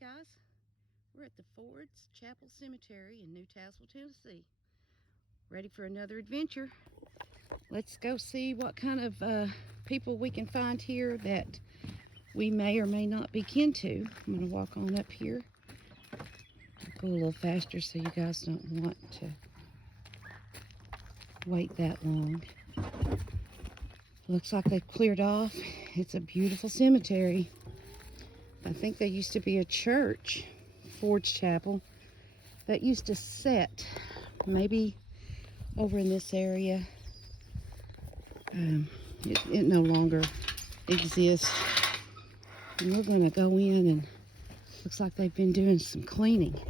guys, we're at the Ford's Chapel Cemetery in New Tazewell, Tennessee. Ready for another adventure. Let's go see what kind of people we can find here that we may or may not be kin to. I'm going to walk on up here. I'll go a little faster so you guys don't want to wait that long. Looks like they've cleared off. It's a beautiful cemetery. I think there used to be a church, Ford's Chapel, that used to set maybe over in this area. It no longer exists. And we're going to go in, and looks like they've been doing some cleaning.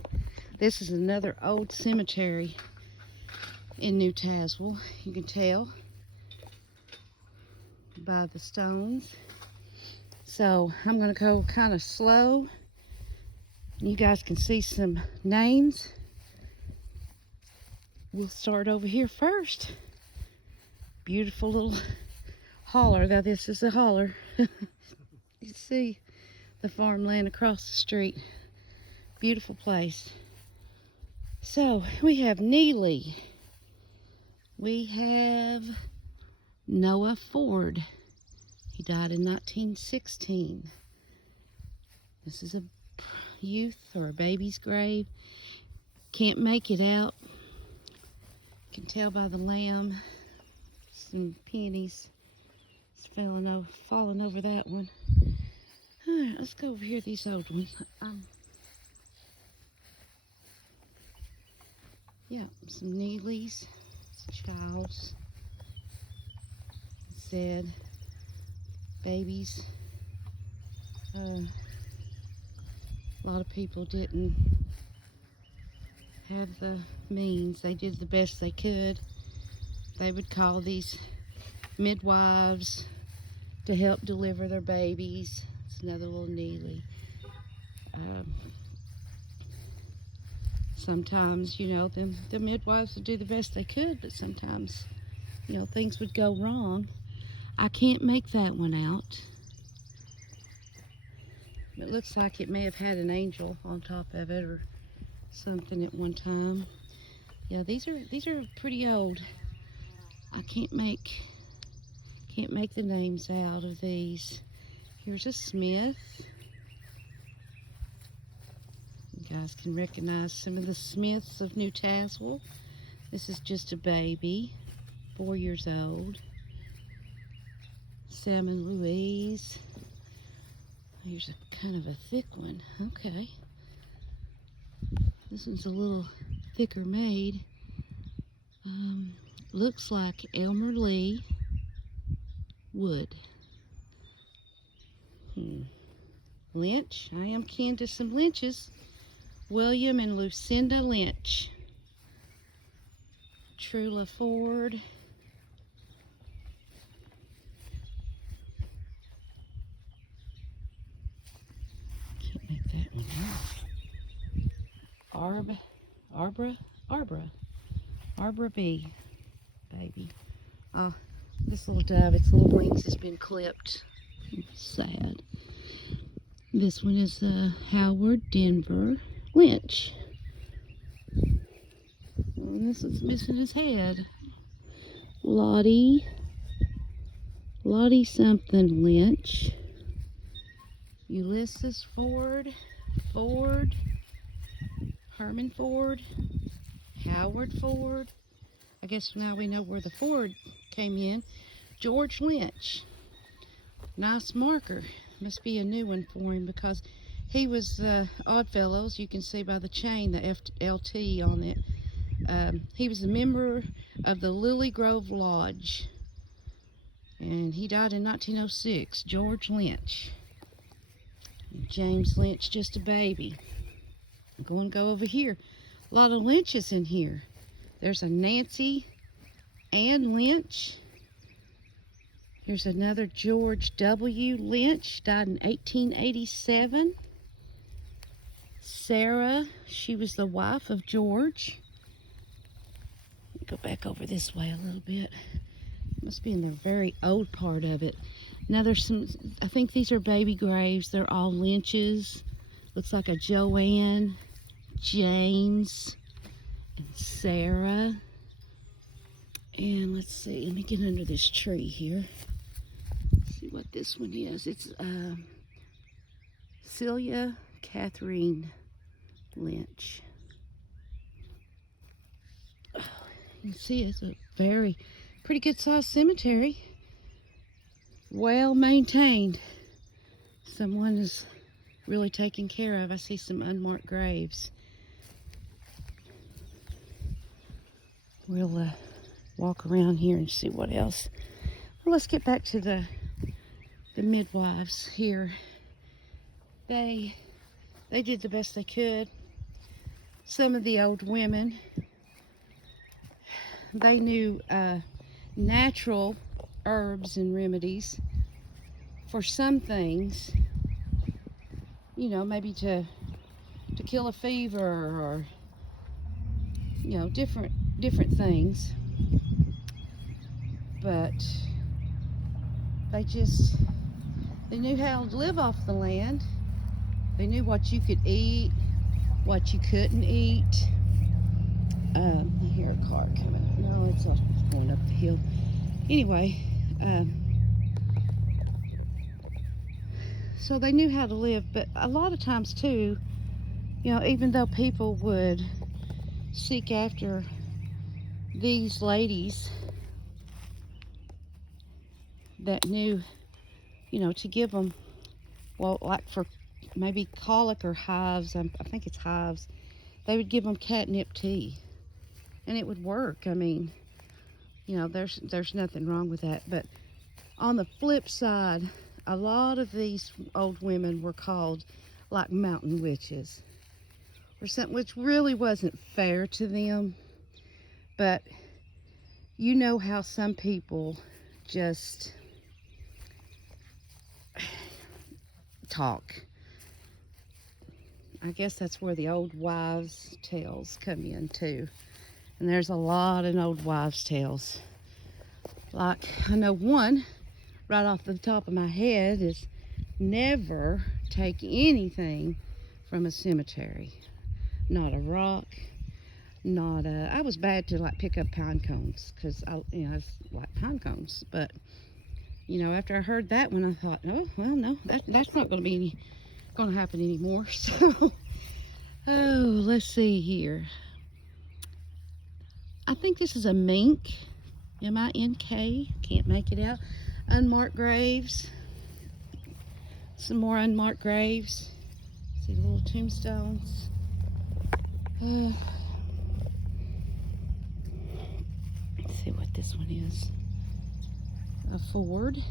This is another old cemetery in New Tazewell. You can tell by the stones. So I'm going to go kind of slow. You guys can see some names. We'll start over here first. Beautiful little holler. Now this is a holler. You see the farmland across the street. Beautiful place. So we have Neely. We have Noah Ford. He died in 1916. This is a youth or a baby's grave. Can't make it out. You can tell by the lamb. Some pennies falling over that one. All right, let's go over here, these old ones. Yeah, some Neelys, Childs, Zed, babies. A lot of people didn't have the means. They did the best they could. They would call these midwives to help deliver their babies. It's another little Neely. Sometimes, you know, the midwives would do the best they could, but sometimes, you know, things would go wrong. I can't make that one out. It looks like it may have had an angel on top of it or something at one time. Yeah, these are pretty old. I can't make the names out of these. Here's a Smith. You guys can recognize some of the Smiths of New Tazewell. This is just a baby, 4 years old. Sam and Louise. Here's a kind of a thick one. Okay. This one's a little thicker made. Looks like Elmer Lee Wood. Lynch. I am kin to some Lynches. William and Lucinda Lynch. Trula Ford. Can't make that one out. Arbra B. Baby. Oh, this little dove, its little wings has been clipped. Sad. This one is Howard Denver Lynch. And this is missing his head. Lottie something Lynch. Ulysses Ford, Herman Ford, Howard Ford. I guess now we know where the Ford came in. George Lynch. Nice marker. Must be a new one for him because he was Oddfellows. You can see by the chain, the FLT on it. He was a member of the Lily Grove Lodge. And he died in 1906. George Lynch. James Lynch, just a baby. I'm going to go over here. A lot of Lynches in here. There's a Nancy Ann Lynch. Here's another George W. Lynch, died in 1887. Sarah, she was the wife of George. Go back over this way a little bit. Must be in the very old part of it. Now there's some, I think these are baby graves. They're all Lynches. Looks like a Joanne, James, and Sarah. And let's see, let me get under this tree here. See what this one is. It's Celia Catherine Lynch. You can see it's a pretty good sized cemetery. Well maintained. Someone is really taken care of. I see some unmarked graves. We'll walk around here and see what else. Well, let's get back to the midwives here. They did the best they could. Some of the old women, they knew natural herbs and remedies for some things, you know, maybe to kill a fever or, you know, different things. But they knew how to live off the land. They knew what you could eat, what you couldn't eat. I hear a car coming. No, it's going up the hill. Anyway, so they knew how to live, but a lot of times too, you know, even though people would seek after these ladies that knew, you know, to give them, well, like for maybe colic or hives, I think it's hives, they would give them catnip tea, and it would work. I mean, you know, there's nothing wrong with that. But on the flip side, a lot of these old women were called like mountain witches or something, which really wasn't fair to them. But you know how some people just talk. I guess that's where the old wives' tales come in too. And there's a lot of old wives' tales. Like, I know one right off the top of my head is never take anything from a cemetery. Not a rock, not a... I was bad to like pick up pine cones because I like pine cones. But, you know, after I heard that one, I thought, oh, well, no, that's not going to happen anymore. So, oh, let's see here. I think this is a mink, M-I-N-K, can't make it out. Unmarked graves, some more unmarked graves. See the little tombstones. Let's see what this one is. A Ford,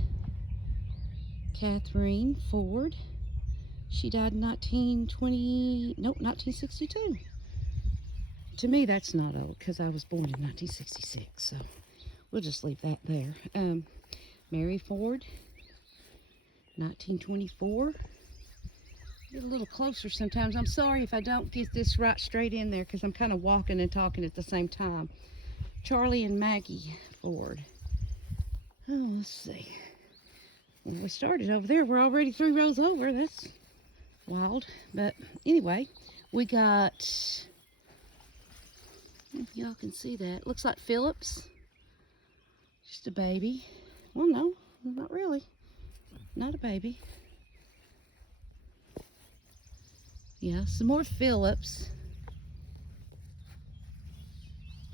Catherine Ford. She died in 1962. To me, that's not old because I was born in 1966, so we'll just leave that there. Mary Ford, 1924. Get a little closer sometimes. I'm sorry if I don't get this right straight in there because I'm kind of walking and talking at the same time. Charlie and Maggie Ford. Oh, let's see. When we started over there, we're already 3 rows over. That's wild. But anyway, we got... I don't know if y'all can see that. Looks like Phillips. Just a baby. Well, no, not really. Not a baby. Yeah, some more Phillips.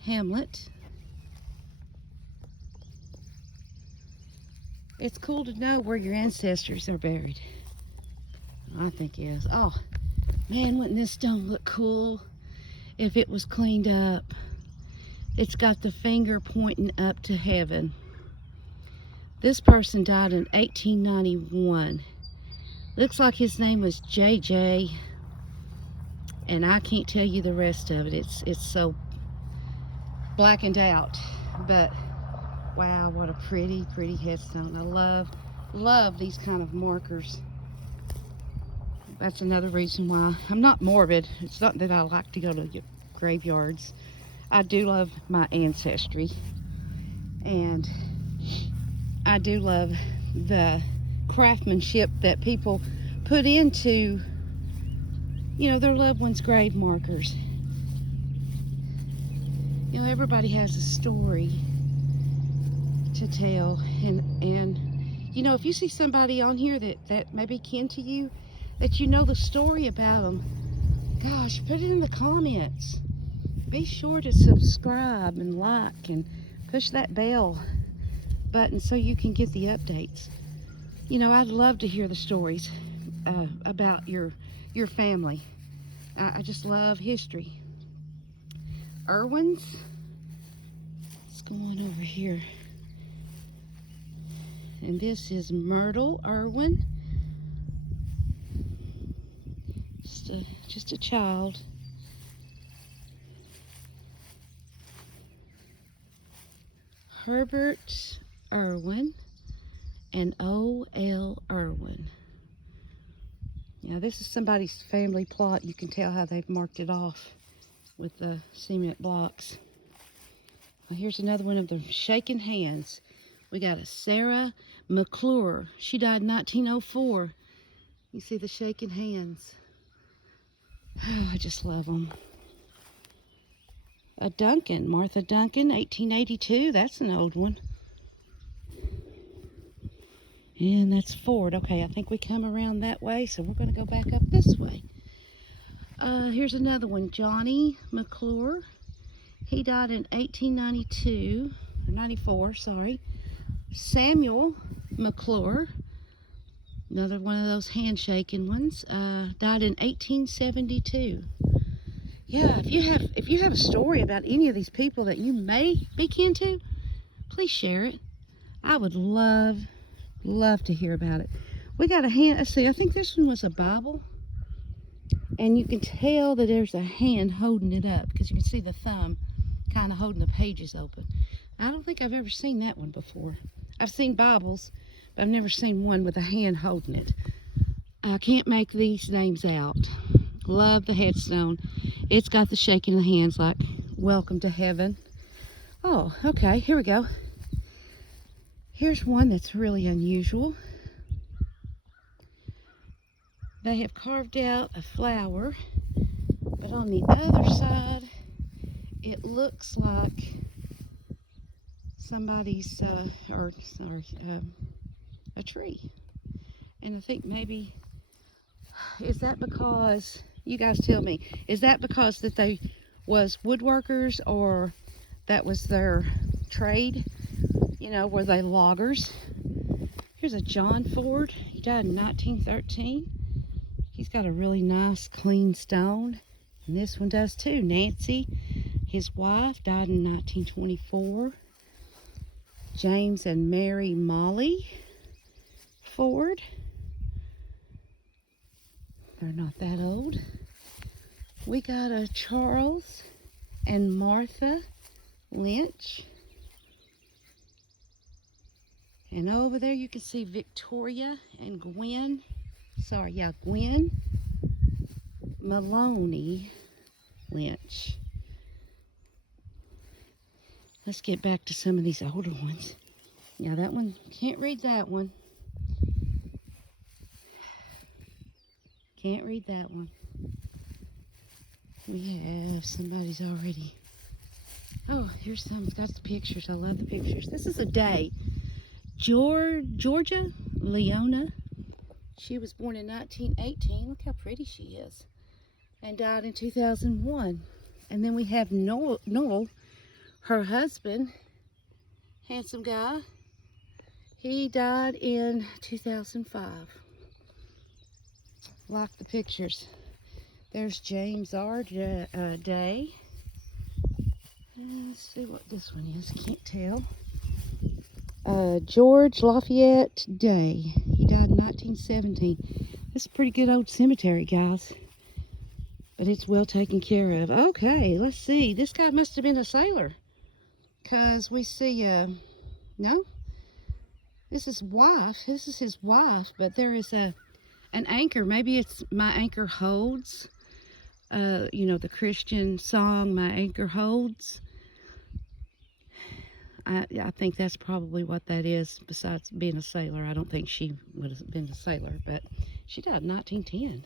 Hamlet. It's cool to know where your ancestors are buried. I think it is. Oh, man, wouldn't this stone look cool if it was cleaned up? It's got the finger pointing up to heaven. This person died in 1891. Looks like his name was JJ, and I can't tell you the rest of it. It's so blackened out, but wow, what a pretty headstone. I love these kind of markers. That's another reason why I'm not morbid. It's not that I like to go to graveyards. I do love my ancestry, and I do love the craftsmanship that people put into you know, their loved ones' grave markers. You know, everybody has a story to tell, and you know, if you see somebody on here that may be kin to you, that you know the story about them, gosh, put it in the comments. Be sure to subscribe and like and push that bell button so you can get the updates. You know, I'd love to hear the stories about your family. I just love history. Irwins. Let's go on over here. And this is Myrtle Irwin. Just a child. Herbert Irwin and O.L. Irwin. Now this is somebody's family plot. You can tell how they've marked it off with the cement blocks. Well, here's another one of the shaking hands. We got a Sarah Mcclure. She died in 1904. You see the shaking hands. Oh, I just love them. A Duncan, Martha Duncan, 1882. That's an old one. And that's Ford. Okay, I think we come around that way, so we're going to go back up this way. Here's another one, Johnny Mcclure. He died in 1892, or 94, sorry. Samuel Mcclure, another one of those handshaking ones, died in 1872. Yeah, if you have a story about any of these people that you may be kin to, please share it. I would love to hear about it. We got a hand. Let's see. I think this one was a Bible, and you can tell that there's a hand holding it up because you can see the thumb kind of holding the pages open. I don't think I've ever seen that one before. I've seen Bibles, but I've never seen one with a hand holding it. I can't make these names out. Love the headstone. It's got the shaking of the hands like welcome to heaven. Oh, okay, here we go. Here's one that's really unusual. They have carved out a flower, but on the other side, it looks like somebody's, a tree. And I think maybe, is that because, you guys tell me, is that because that they was woodworkers or that was their trade? You know, were they loggers? Here's a John Ford. He died in 1913. He's got a really nice clean stone. And this one does too. Nancy, his wife, died in 1924. James and Mary Molly Ford. They're not that old. We got a Charles and Martha Lynch. And over there you can see Victoria and Gwen Maloney Lynch. Let's get back to some of these older ones. Now that one, can't read that one. Can't read that one. We have somebody's already. Oh, here's some. Got the pictures. I love the pictures. This is a day. Georgia Leona. She was born in 1918. Look how pretty she is. And died in 2001. And then we have Noel, her husband, handsome guy. He died in 2005. Like the pictures. There's James R. Day. Let's see what this one is. Can't tell. George Lafayette Day. He died in 1917. This is a pretty good old cemetery, guys. But it's well taken care of. Okay, let's see. This guy must have been a sailor. Because we see, no? This is wife. This is his wife. But there is an anchor. Maybe it's My Anchor Holds. You know, the Christian song, My Anchor Holds. I think that's probably what that is, besides being a sailor. I don't think she would have been a sailor, but she died in 1910.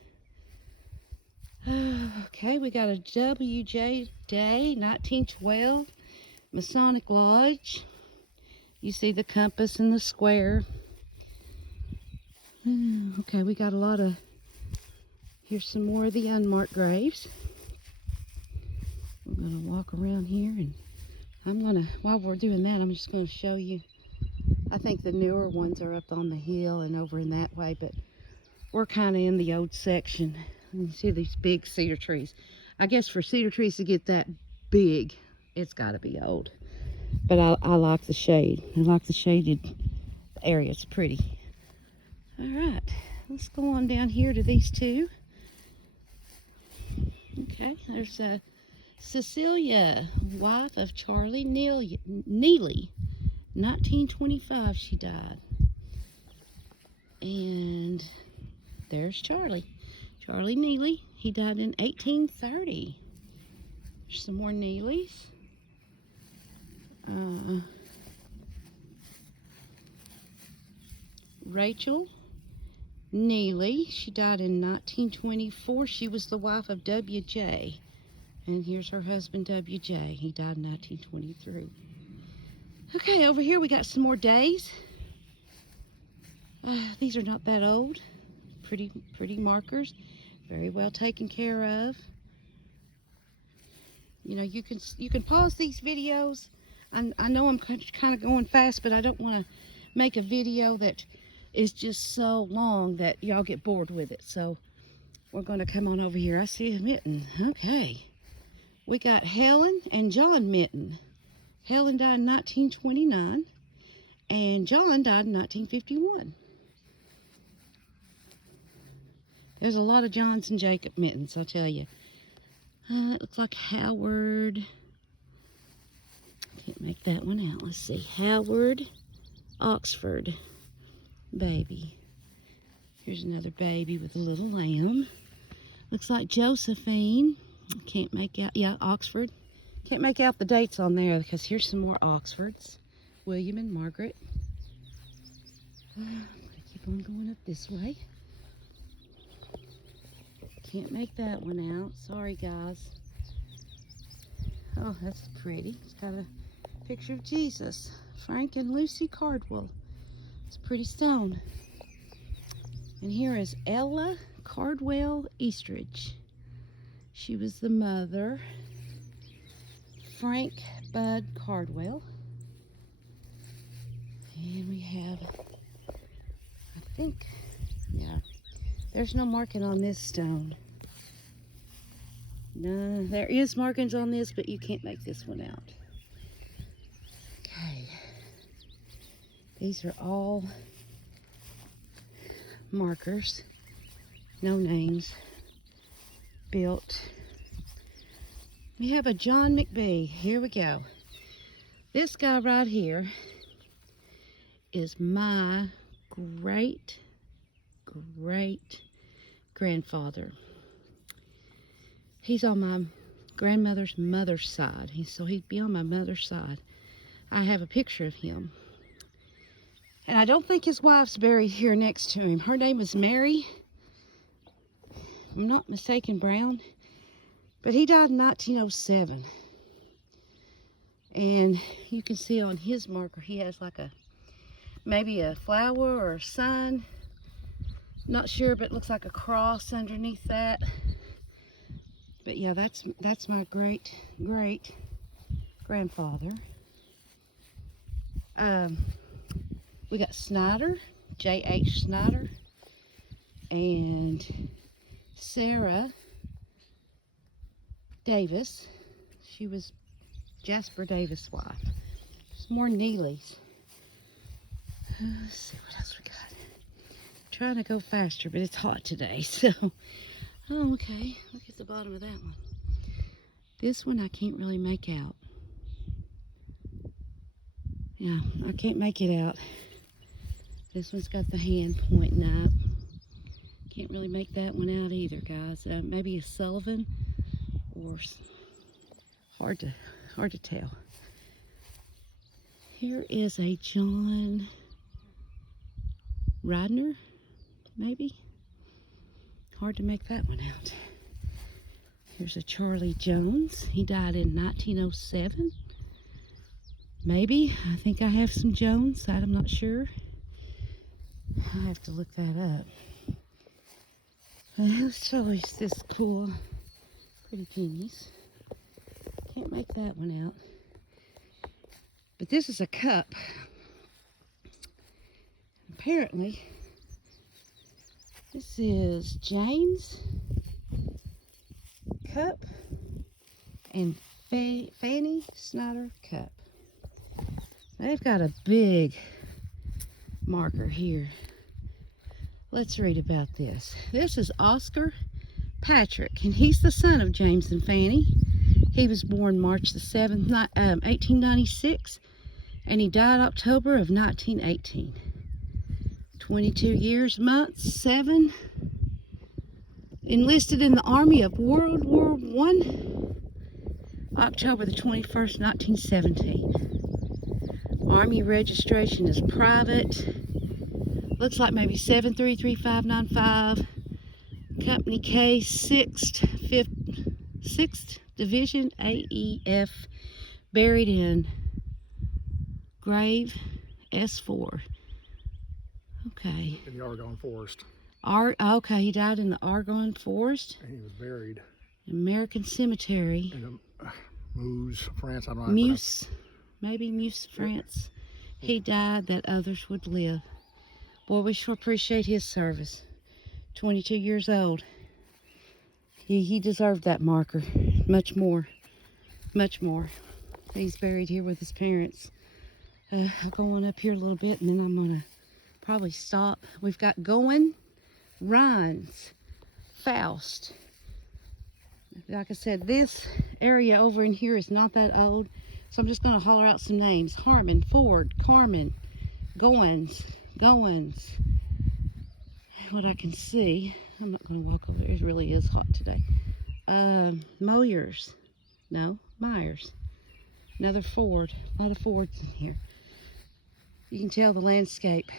Okay, we got a WJ Day, 1912, Masonic Lodge. You see the compass and the square. Okay, we got a lot of, here's some more of the unmarked graves. We're going to walk around here, and I'm going to, while we're doing that, I'm just going to show you. I think the newer ones are up on the hill and over in that way, but we're kind of in the old section. You see these big cedar trees. I guess for cedar trees to get that big, it's got to be old. But I like the shade. I like the shaded area. It's pretty. All right, let's go on down here to these two. Okay, there's Cecilia, wife of Charlie Neely. 1925 she died. And there's Charlie Neely. He died in 1830. There's some more Neelys. Rachel Neely, she died in 1924. She was the wife of W.J. And here's her husband, W.J. He died in 1923. Okay, over here we got some more days. These are not that old. Pretty markers. Very well taken care of. You know, you can pause these videos. I know I'm kind of going fast, but I don't want to make a video that is just so long that y'all get bored with it. So we're going to come on over here. I see a mitten. Okay. We got Helen and John Mitten. Helen died in 1929, and John died in 1951. There's a lot of Johns and Jacob Mittens, I'll tell you. It looks like Howard. Can't make that one out. Let's see. Howard Oxford. Baby. Here's another baby with a little lamb. Looks like Josephine. Can't make out. Yeah, Oxford. Can't make out the dates on there because here's some more Oxfords. William and Margaret. I'm going to keep on going up this way. Can't make that one out. Sorry, guys. Oh, that's pretty. It's got a picture of Jesus. Frank and Lucy Cardwell. It's a pretty stone. And here is Ella Cardwell Eastridge. She was the mother. Frank Bud Cardwell. And we have, I think, yeah, there's no marking on this stone. No, there is markings on this, but you can't make this one out. Okay. These are all markers. No names. Built. We have a John Mcbee. Here we go. This guy right here is my great grandfather. He's on my grandmother's mother's side. So he'd be on my mother's side. I have a picture of him. And I don't think his wife's buried here next to him. Her name is Mary. I'm not mistaken, Brown. But he died in 1907. And you can see on his marker, he has like maybe a flower or a sun. Not sure, but it looks like a cross underneath that. But yeah, that's my great grandfather. We got Snyder, J.H. Snyder, and Sarah Davis. She was Jasper Davis' wife. There's more Neelys. Let's see what else we got. I'm trying to go faster, but it's hot today, so. Oh, okay. Look at the bottom of that one. This one I can't really make out. Yeah, I can't make it out. This one's got the hand pointing up. Can't really make that one out either, guys. Maybe a Sullivan or hard to tell. Here is a John Radner, maybe. Hard to make that one out. Here's a Charlie Jones. He died in 1907. Maybe. I think I have some Jones. I'm not sure. I have to look that up. Let's show you this cool, pretty pennies. Can't make that one out. But this is a cup. Apparently, this is James Cup and Fanny Snyder Cup. They've got a big marker here. Let's read about this. This is Oscar Patrick, and he's the son of James and Fanny. He was born March the 7th, 1896, and he died October of 1918. 22 years, months, 7. Enlisted in the Army of World War I, October the 21st, 1917. Army registration is private. Looks like maybe 733-595. Company K, 6th Division AEF. Buried in grave S4. Okay. In the Argonne Forest. Okay, he died in the Argonne Forest. And he was buried. American Cemetery. In Meuse, France. I'm not. Meuse, maybe Meuse, France. He died that others would live. Boy, we sure appreciate his service. 22 years old. He deserved that marker. Much more. Much more. He's buried here with his parents. I'll go on up here a little bit, and then I'm going to probably stop. We've got Going, Rhines, Faust. Like I said, this area over in here is not that old, so I'm just going to holler out some names. Harmon, Ford, Carmen, Goins. What I can see, I'm not going to walk over there. It really is hot today. Myers. Another Ford. A lot of Fords in here. You can tell the landscape.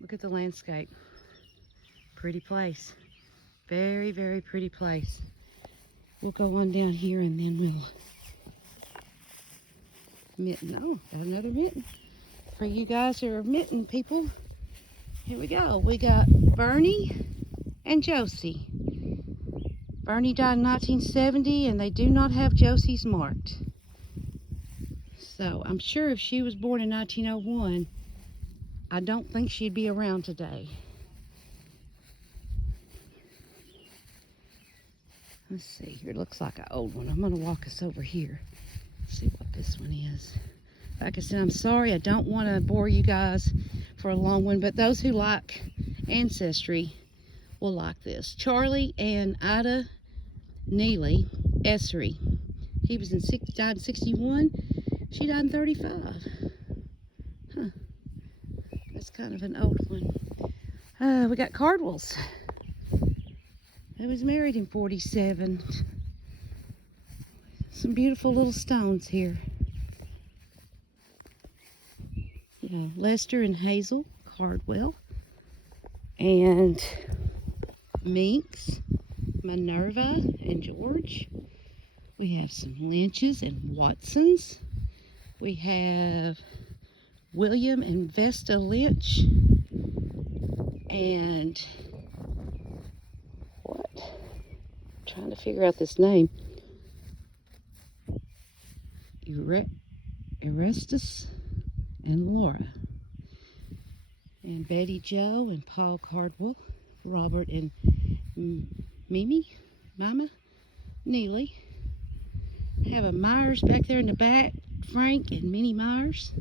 Look at the landscape. Pretty place. Very, very pretty place. We'll go on down here and then we'll... Mitten. Oh, got another mitten. For you guys who are mitten people, here we go. We got Bernie and Josie. Bernie died in 1970, and they do not have Josie's marked. So I'm sure if she was born in 1901, I don't think she'd be around today. Let's see, here it looks like an old one. I'm going to walk us over here. See what this one is. Like I said, I'm sorry, I don't want to bore you guys for a long one, but those who like Ancestry will like this. Charlie and Ida Neely Essery. He was died in 61. She died in 35. Huh. That's kind of an old one. We got Cardwells. He was married in 47. Some beautiful little stones here. Yeah, Lester and Hazel Cardwell. And Minx, Minerva and George. We have some Lynches and Watsons. We have William and Vesta Lynch. And what? I'm trying to figure out this name. Erastus and Laura. And Betty Joe and Paul Cardwell. Robert and Mama Neely. Have a Myers back there in the back. Frank and Minnie Myers.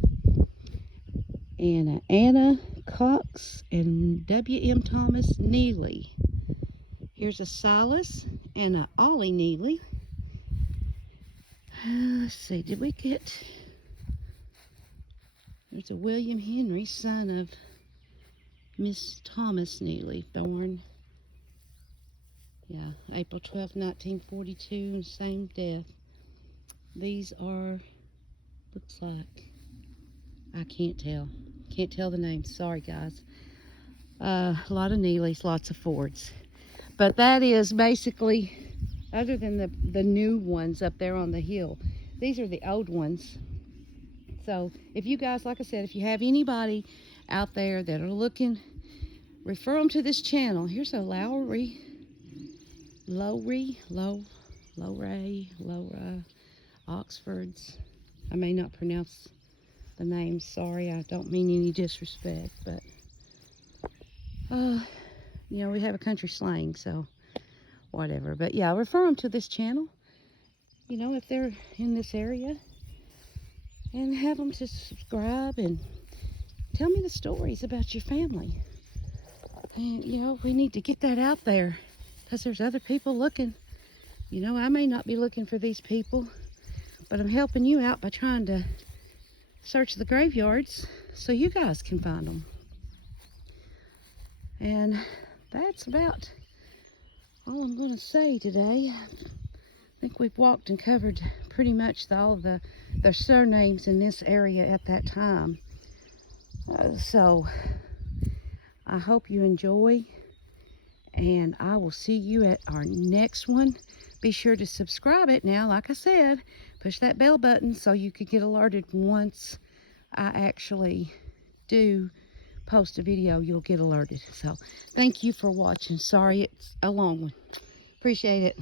And Anna Cox and W.M. Thomas Neely. Here's a Silas and a Ollie Neely. Let's see, did we get... There's a William Henry, son of Miss Thomas Neely, born, April 12, 1942, and same death. These are, looks like, I can't tell the names, sorry guys. A lot of Neelys, lots of Fords. But that is basically other than the new ones up there on the hill. These are the old ones. So if you guys, like I said, if you have anybody out there that are looking, refer them to this channel. Here's a Laura, Oxfords. I may not pronounce the name. Sorry, I don't mean any disrespect, but you know, we have a country slang, so whatever. But yeah, refer them to this channel, you know, if they're in this area, and have them to subscribe and tell me the stories about your family. And you know, we need to get that out there because there's other people looking. You know, I may not be looking for these people, but I'm helping you out by trying to search the graveyards so you guys can find them. And that's about all I'm going to say today. I think we've walked and covered pretty much all of the surnames in this area at that time. So I hope you enjoy, and I will see you at our next one. Be sure to subscribe it now. Like I said, push that bell button so you could get alerted once I actually do post a video. You'll get alerted. So thank you for watching. Sorry it's a long one. Appreciate it.